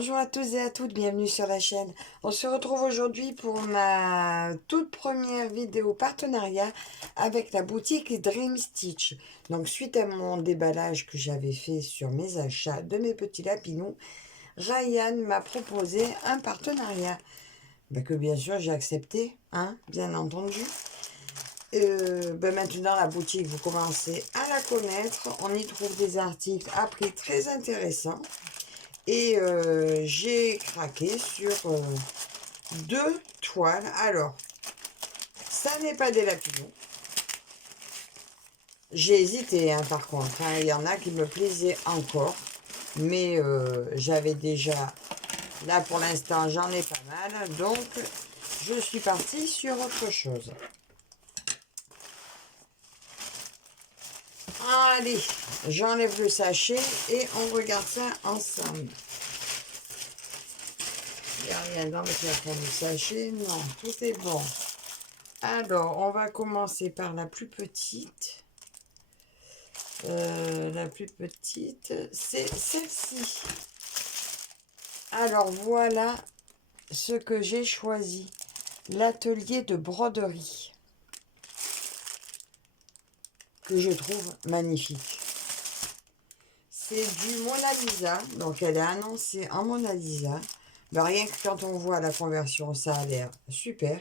Bonjour à tous et à toutes, bienvenue sur la chaîne. On se retrouve aujourd'hui pour ma toute première vidéo partenariat avec la boutique Dream Stitch. Donc suite à mon déballage que j'avais fait sur mes achats de mes petits lapinous, Ryan m'a proposé un partenariat. Que bien sûr j'ai accepté, hein, bien entendu. Maintenant la boutique, vous commencez à la connaître. On y trouve des articles à prix très intéressants. Et j'ai craqué sur deux toiles. Alors, ça n'est pas des lapinous. J'ai hésité, hein, par contre. Hein. Il y en a qui me plaisaient encore. Mais j'avais déjà... Là, pour l'instant, j'en ai pas mal. Donc, je suis partie sur autre chose. Allez, j'enlève le sachet et on regarde ça ensemble. Il n'y a rien dans le carton du sachet. Non, tout est bon. Alors, on va commencer par la plus petite. La plus petite, c'est celle-ci. Alors, voilà ce que j'ai choisi. L'atelier de broderie. Que je trouve magnifique. C'est du Mona Lisa. Donc, elle est annoncée en Mona Lisa. Rien que quand on voit la conversion, ça a l'air super.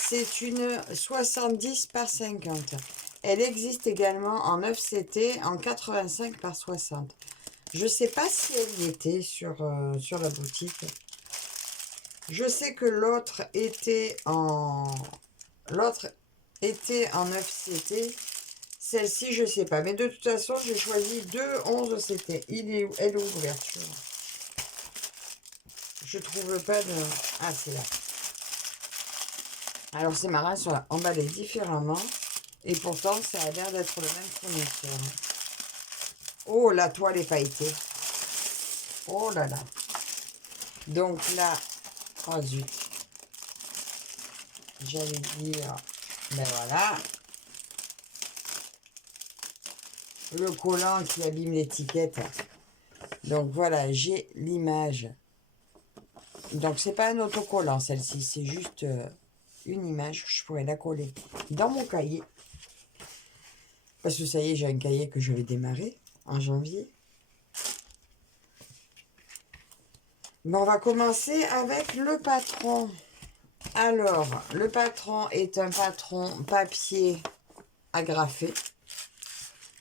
C'est une 70 par 50. Elle existe également en 9CT en 85 par 60. Je ne sais pas si elle y était sur la boutique. Je sais que l'autre était en 9CT. Celle-ci, je ne sais pas. Mais de toute façon, j'ai choisi 2 11CT. Elle est où l'ouverture? Je trouve pas de... Ah, c'est là. Alors, c'est marrant, elles sont emballées différemment. Et pourtant, ça a l'air d'être le même fournisseur. Oh, la toile est pailletée. Oh là là. Donc là, oh zut. J'allais dire, ben voilà. Le collant qui abîme l'étiquette. Donc voilà, j'ai l'image. Donc c'est pas un autocollant celle-ci, c'est juste une image. Je pourrais la coller dans mon cahier. Parce que ça y est, j'ai un cahier que je vais démarrer en janvier. Bon, on va commencer avec le patron. Alors, le patron est un patron papier agrafé.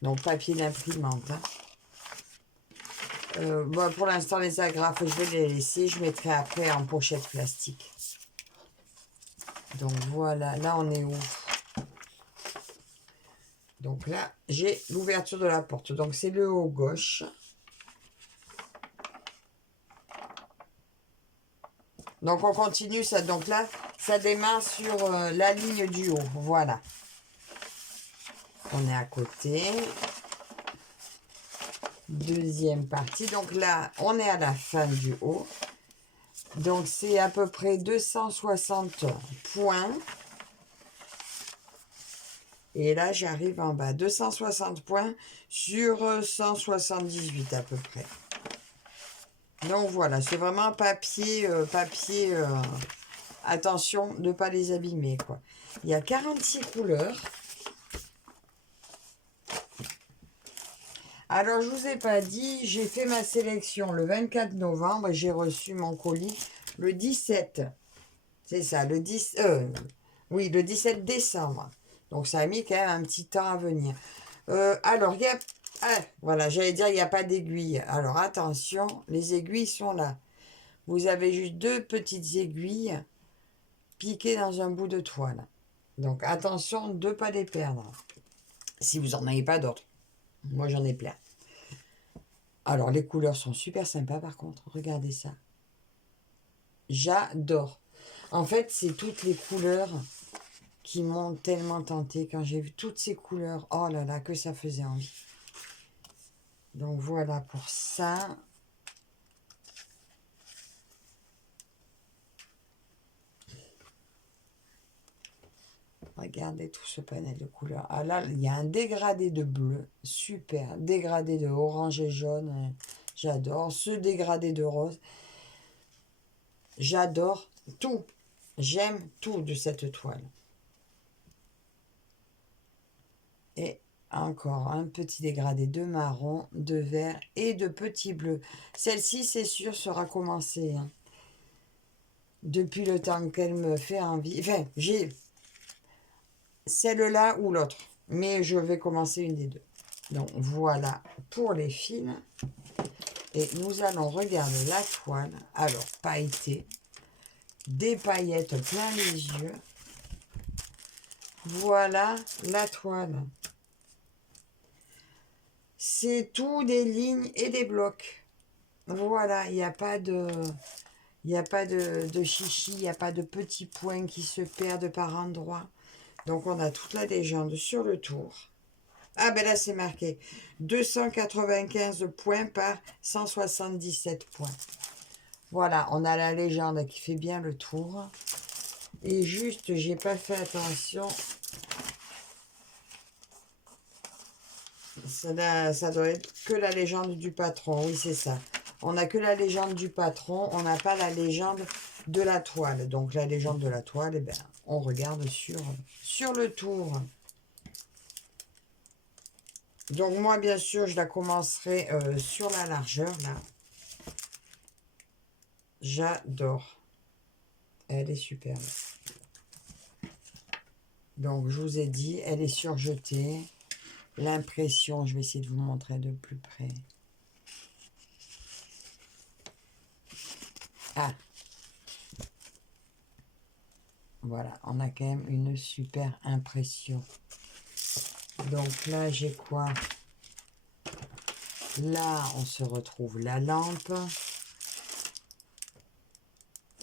Donc, papier d'imprimante. Hein. Bon, pour l'instant, les agrafes, je vais les laisser. Je mettrai après en pochette plastique. Donc, voilà. Là, on est où? Donc là, j'ai l'ouverture de la porte. Donc, c'est le haut gauche. Donc, on continue ça. Donc là, ça démarre sur la ligne du haut. Voilà. On est à côté. Deuxième partie. Donc là, on est à la fin du haut. Donc, c'est à peu près 260 points. Et là, j'arrive en bas. 260 points sur 178 à peu près. Donc, voilà. C'est vraiment papier... attention de ne pas les abîmer, quoi. Il y a 46 couleurs. Alors, je ne vous ai pas dit, j'ai fait ma sélection le 24 novembre et j'ai reçu mon colis le 17. C'est ça, le 17 décembre. Donc, ça a mis quand même un petit temps à venir. Alors, il y a... Ah, voilà, j'allais dire, il n'y a pas d'aiguille. Alors, attention, les aiguilles sont là. Vous avez juste deux petites aiguilles piquées dans un bout de toile. Donc, attention de ne pas les perdre. Si vous n'en avez pas d'autres. Moi, j'en ai plein. Alors, les couleurs sont super sympas, par contre. Regardez ça. J'adore. En fait, c'est toutes les couleurs qui m'ont tellement tenté. Quand j'ai vu toutes ces couleurs, oh là là, que ça faisait envie. Donc, voilà pour ça. Regardez tout ce panel de couleurs. Ah là, il y a un dégradé de bleu. Super. Dégradé de orange et jaune. J'adore. Ce dégradé de rose. J'adore tout. J'aime tout de cette toile. Et encore un petit dégradé de marron, de vert et de petit bleu. Celle-ci, c'est sûr, sera commencée. Hein. Depuis le temps qu'elle me fait envie. Enfin, j'ai celle-là ou l'autre. Mais je vais commencer une des deux. Donc voilà pour les fils. Et nous allons regarder la toile. Alors, pailleté. Des paillettes plein les yeux. Voilà la toile. C'est tout des lignes et des blocs. Voilà, il n'y a pas de... Il n'y a pas de chichi, il n'y a pas de petits points qui se perdent par endroits. Donc on a toute la légende sur le tour. Ah ben là c'est marqué 295 points par 177 points. Voilà, on a la légende qui fait bien le tour. Et juste, j'ai pas fait attention. Ça doit être que la légende du patron, oui c'est ça. On n'a que la légende du patron, on n'a pas la légende de la toile. Donc la légende de la toile, eh ben, on regarde sur le tour. Donc moi, bien sûr, je la commencerai sur la largeur, là. J'adore. Elle est superbe. Donc, je vous ai dit, elle est surjetée. L'impression, je vais essayer de vous montrer de plus près. Ah, voilà, on a quand même une super impression. Donc là, j'ai quoi? Là, on se retrouve la lampe.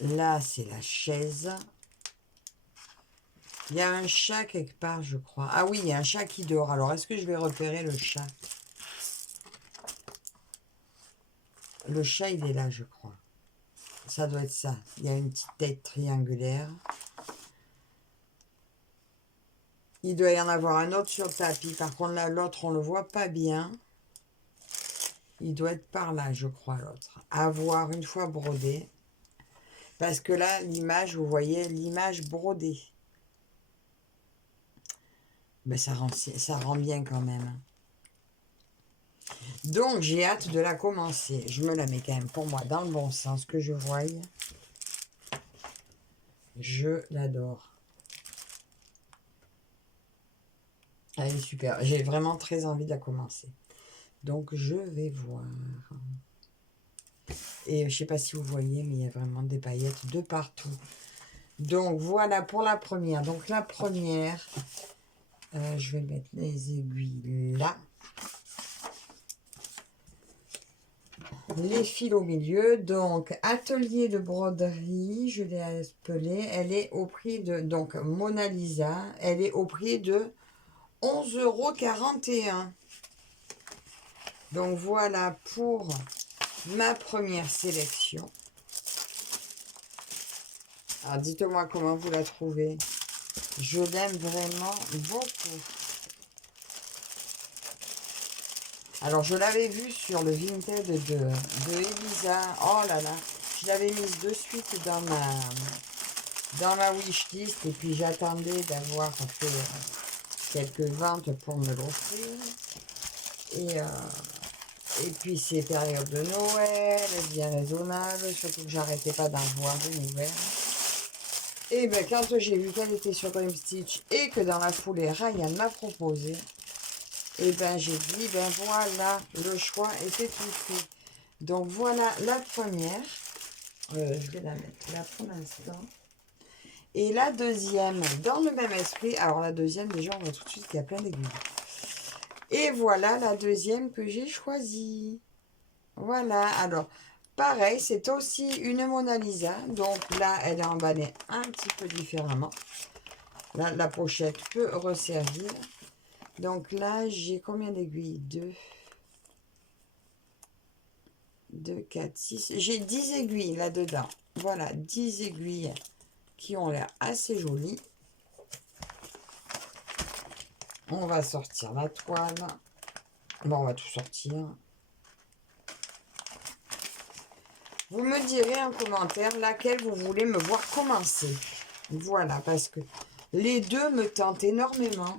Là, c'est la chaise. Il y a un chat quelque part, je crois. Ah oui, il y a un chat qui dort. Alors, est-ce que je vais repérer le chat? Le chat, il est là, je crois. Ça doit être ça. Il y a une petite tête triangulaire. Il doit y en avoir un autre sur le tapis. Par contre, là, l'autre, on ne le voit pas bien. Il doit être par là, je crois, l'autre. À voir une fois brodé. Parce que là, l'image, vous voyez, l'image brodée. Ben, ça rend bien quand même. Donc, j'ai hâte de la commencer. Je me la mets quand même pour moi dans le bon sens, que je voie. Je l'adore. Elle est super. J'ai vraiment très envie de la commencer. Donc, je vais voir. Et je sais pas si vous voyez, mais il y a vraiment des paillettes de partout. Donc, voilà pour la première. Donc, la première, je vais mettre les aiguilles là. Les fils au milieu. Donc, atelier de broderie, je l'ai appelée. Elle est au prix de, donc, Mona Lisa. Elle est au prix de 11,41 €. Donc, voilà pour ma première sélection. Alors, dites-moi comment vous la trouvez. Je l'aime vraiment beaucoup. Alors, je l'avais vue sur le Vinted de Elisa. Oh là là, je l'avais mise de suite dans ma wishlist. Et puis, j'attendais d'avoir fait quelques ventes pour me l'offrir. Et puis, c'est période de Noël, bien raisonnable. Surtout que j'arrêtais pas d'en voir des nouvelles. Et bien, quand j'ai vu qu'elle était sur Dream Stitch et que dans la foulée, Ryan m'a proposé, et ben j'ai dit, ben voilà, le choix était tout fait. Donc voilà la première. Je vais la mettre là pour l'instant. Et la deuxième, dans le même esprit. Alors la deuxième, déjà, on voit tout de suite qu'il y a plein d'aiguilles. Et voilà la deuxième que j'ai choisie. Voilà, alors, pareil, c'est aussi une Mona Lisa. Donc là, elle est emballée un petit peu différemment. Là, la pochette peut resservir. Donc là, j'ai combien d'aiguilles? 2, 4, 6. J'ai 10 aiguilles là-dedans. Voilà, 10 aiguilles qui ont l'air assez jolies. On va sortir la toile. Bon, on va tout sortir. Vous me direz en commentaire laquelle vous voulez me voir commencer. Voilà, parce que les deux me tentent énormément.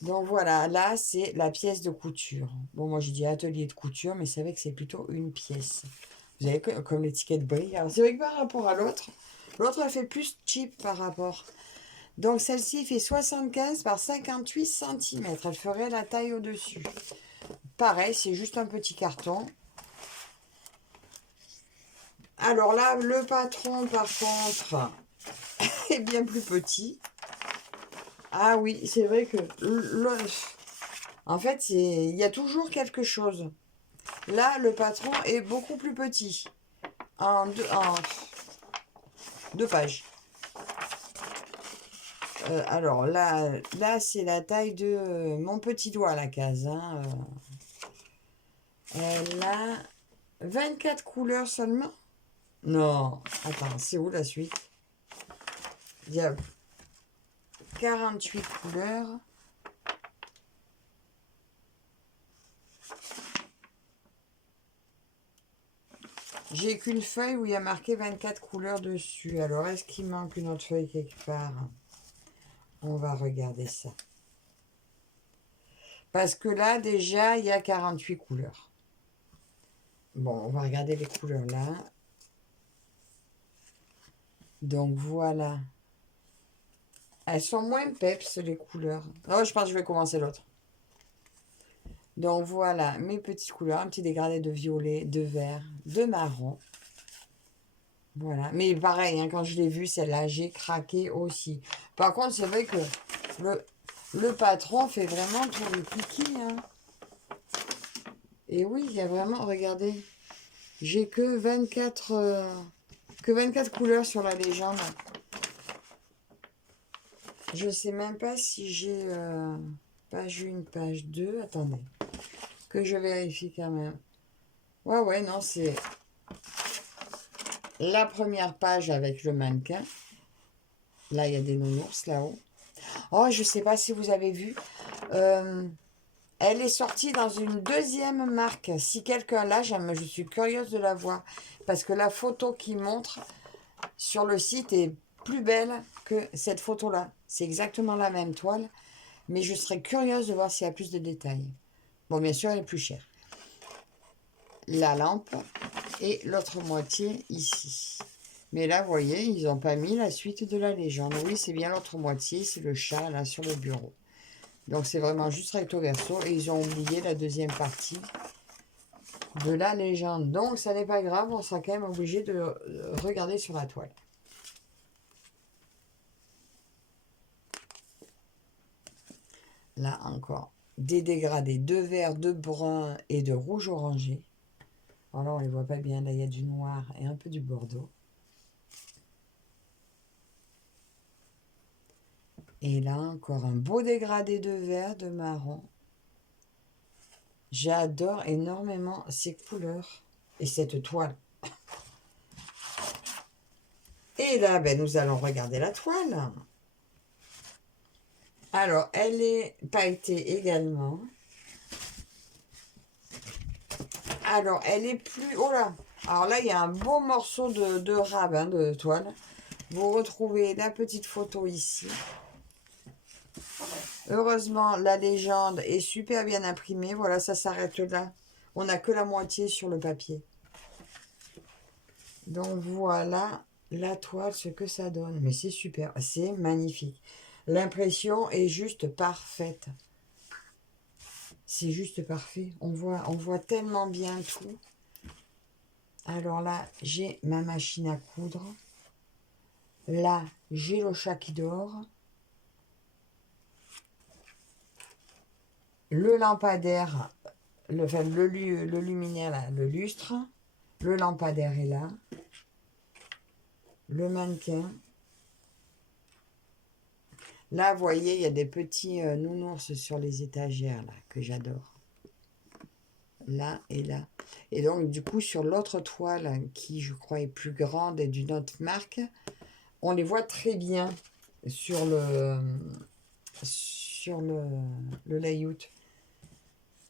Donc voilà, là c'est la pièce de couture. Bon, moi je dis atelier de couture, mais c'est vrai que c'est plutôt une pièce. Vous avez comme l'étiquette brille. Alors c'est vrai que par rapport à l'autre, l'autre elle fait plus cheap par rapport. Donc celle-ci fait 75 par 58 cm. Elle ferait la taille au-dessus. Pareil, c'est juste un petit carton. Alors là, le patron par contre est bien plus petit. Ah oui, c'est vrai que en fait, il y a toujours quelque chose. Là, le patron est beaucoup plus petit. En deux pages. Alors là c'est la taille de mon petit doigt, la case. Hein, elle a 24 couleurs seulement. Non, attends, c'est où la suite? Il y a 48 couleurs. J'ai qu'une feuille où il y a marqué 24 couleurs dessus. Alors, est-ce qu'il manque une autre feuille quelque part? On va regarder ça. Parce que là, déjà, il y a 48 couleurs. Bon, on va regarder les couleurs là. Donc, voilà. Elles sont moins peps, les couleurs. Oh, je pense que je vais commencer l'autre. Donc, voilà mes petites couleurs. Un petit dégradé de violet, de vert, de marron. Voilà. Mais pareil, hein, quand je l'ai vue, celle-là, j'ai craqué aussi. Par contre, c'est vrai que le patron fait vraiment tout le kiki. Hein. Et oui, il y a vraiment, regardez, j'ai que 24 couleurs sur la légende. Je sais même pas si j'ai page 1, page 2. Attendez, que je vérifie quand même. Ouais, non, c'est la première page avec le mannequin. Là, il y a des nounours là-haut. Oh, je sais pas si vous avez vu. Elle est sortie dans une deuxième marque. Si quelqu'un l'a, je suis curieuse de la voir. Parce que la photo qui montre sur le site est plus belle que cette photo-là. C'est exactement la même toile. Mais je serais curieuse de voir s'il y a plus de détails. Bon, bien sûr, elle est plus chère. La lampe et l'autre moitié ici. Mais là, vous voyez, ils n'ont pas mis la suite de la légende. Oui, c'est bien l'autre moitié. C'est le chat, là, sur le bureau. Donc, c'est vraiment juste recto verso. Et ils ont oublié la deuxième partie de la légende. Donc, ça n'est pas grave. On sera quand même obligé de regarder sur la toile. Là, encore, des dégradés de vert, de brun et de rouge orangé. Alors là, on ne les voit pas bien. Là, il y a du noir et un peu du bordeaux. Et là, encore un beau dégradé de vert, de marron. J'adore énormément ces couleurs et cette toile. Et là, ben, nous allons regarder la toile. Alors, elle est pailletée également. Alors, elle est plus... Oh là! Alors là, il y a un beau morceau de rab, hein, de toile. Vous retrouvez la petite photo ici. Heureusement, la légende est super bien imprimée. Voilà, ça s'arrête là. On n'a que la moitié sur le papier. Donc voilà la toile, ce que ça donne. Mais c'est super, c'est magnifique. L'impression est juste parfaite. C'est juste parfait. On voit tellement bien tout. Alors là, j'ai ma machine à coudre. Là, j'ai le chat qui dort. Le lampadaire, le luminaire, là, le lustre. Le lampadaire est là. Le mannequin. Là, vous voyez, il y a des petits nounours sur les étagères, là, que j'adore. Là et là. Et donc, du coup, sur l'autre toile, qui, je crois, est plus grande et d'une autre marque, on les voit très bien sur le layout.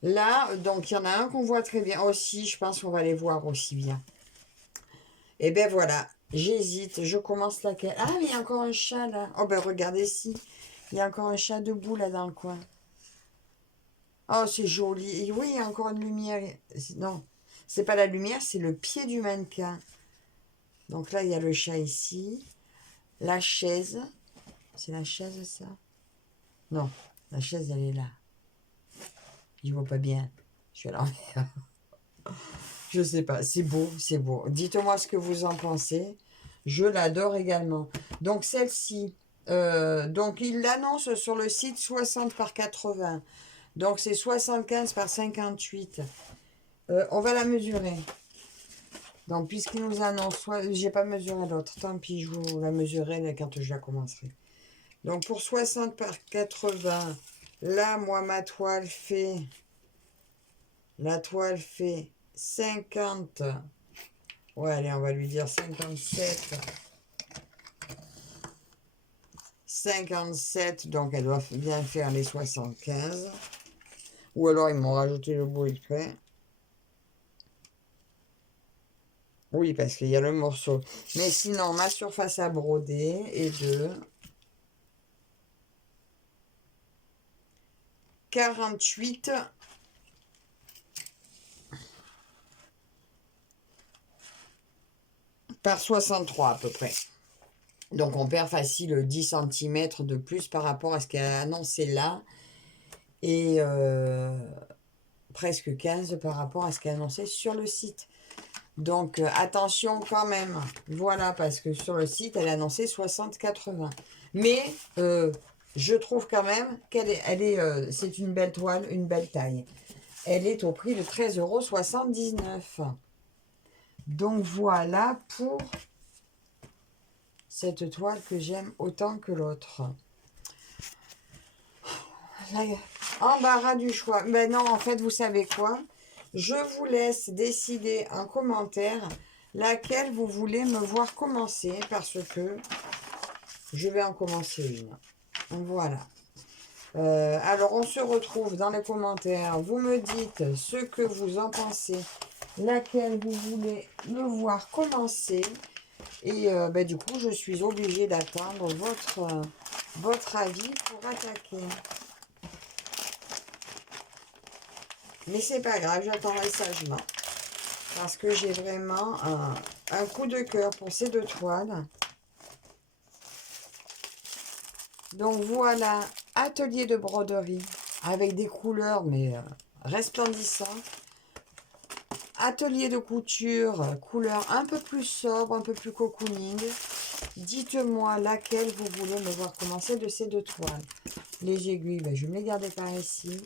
Là, donc, il y en a un qu'on voit très bien aussi. Je pense qu'on va les voir aussi bien. Et ben voilà, j'hésite. Je commence laquelle. Ah, mais il y a encore un chat là. Oh, ben regardez si. Il y a encore un chat debout là dans le coin. Oh, c'est joli. Et oui, il y a encore une lumière. Non, c'est pas la lumière, c'est le pied du mannequin. Donc là, il y a le chat ici. La chaise. C'est la chaise, ça? Non, la chaise, elle est là. Je vois pas bien. Je suis à l'envers. Je sais pas. C'est beau, c'est beau. Dites-moi ce que vous en pensez. Je l'adore également. Donc celle-ci, donc il l'annonce sur le site 60 par 80. Donc c'est 75 par 58. On va la mesurer. Donc puisqu'il nous annonce, j'ai pas mesuré l'autre. Tant pis, je vous la mesurerai quand je la commencerai. Donc pour 60 par 80, là moi ma toile fait, la toile fait 50. Ouais, allez, on va lui dire 57. 57, donc elle doit bien faire les 75. Ou alors ils m'ont rajouté le bout exprès. Oui, parce qu'il y a le morceau. Mais sinon, ma surface à broder est de 48 par 63 à peu près. Donc on perd facile 10 cm de plus par rapport à ce qu'elle a annoncé là. Et presque 15 par rapport à ce qu'elle a annoncé sur le site. Donc attention quand même. Voilà, parce que sur le site, elle a annoncé 60-80. Mais je trouve quand même c'est une belle toile, une belle taille. Elle est au prix de 13,79 €. Donc voilà pour cette toile que j'aime autant que l'autre. Embarras du choix. Ben non, en fait, vous savez quoi? Je vous laisse décider en commentaire laquelle vous voulez me voir commencer parce que je vais en commencer une. Voilà. Alors, on se retrouve dans les commentaires. Vous me dites ce que vous en pensez, laquelle vous voulez me voir commencer. Et ben, du coup, je suis obligée d'attendre votre avis pour attaquer. Mais c'est pas grave, j'attendrai sagement. Parce que j'ai vraiment un coup de cœur pour ces deux toiles. Donc voilà, atelier de broderie avec des couleurs mais resplendissantes. Atelier de couture, couleur un peu plus sobre, un peu plus cocooning. Dites-moi laquelle vous voulez me voir commencer de ces deux toiles. Les aiguilles, ben, je vais me les garder par ici.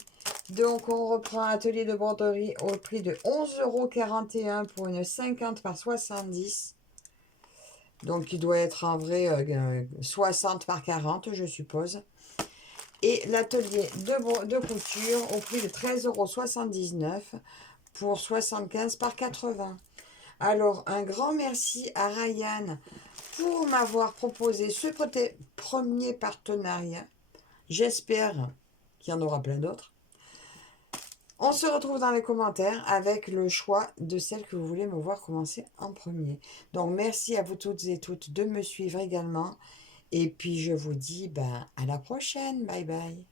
Donc on reprend atelier de broderie au prix de 11,41 € pour une 50 par 70. Donc il doit être en vrai 60 par 40 je suppose. Et l'atelier de couture au prix de 13,79 € pour 75 par 80. Alors un grand merci à Ryan pour m'avoir proposé ce premier partenariat. J'espère qu'il y en aura plein d'autres. On se retrouve dans les commentaires avec le choix de celle que vous voulez me voir commencer en premier. Donc merci à vous toutes et toutes de me suivre également. Et puis je vous dis à la prochaine. Bye bye.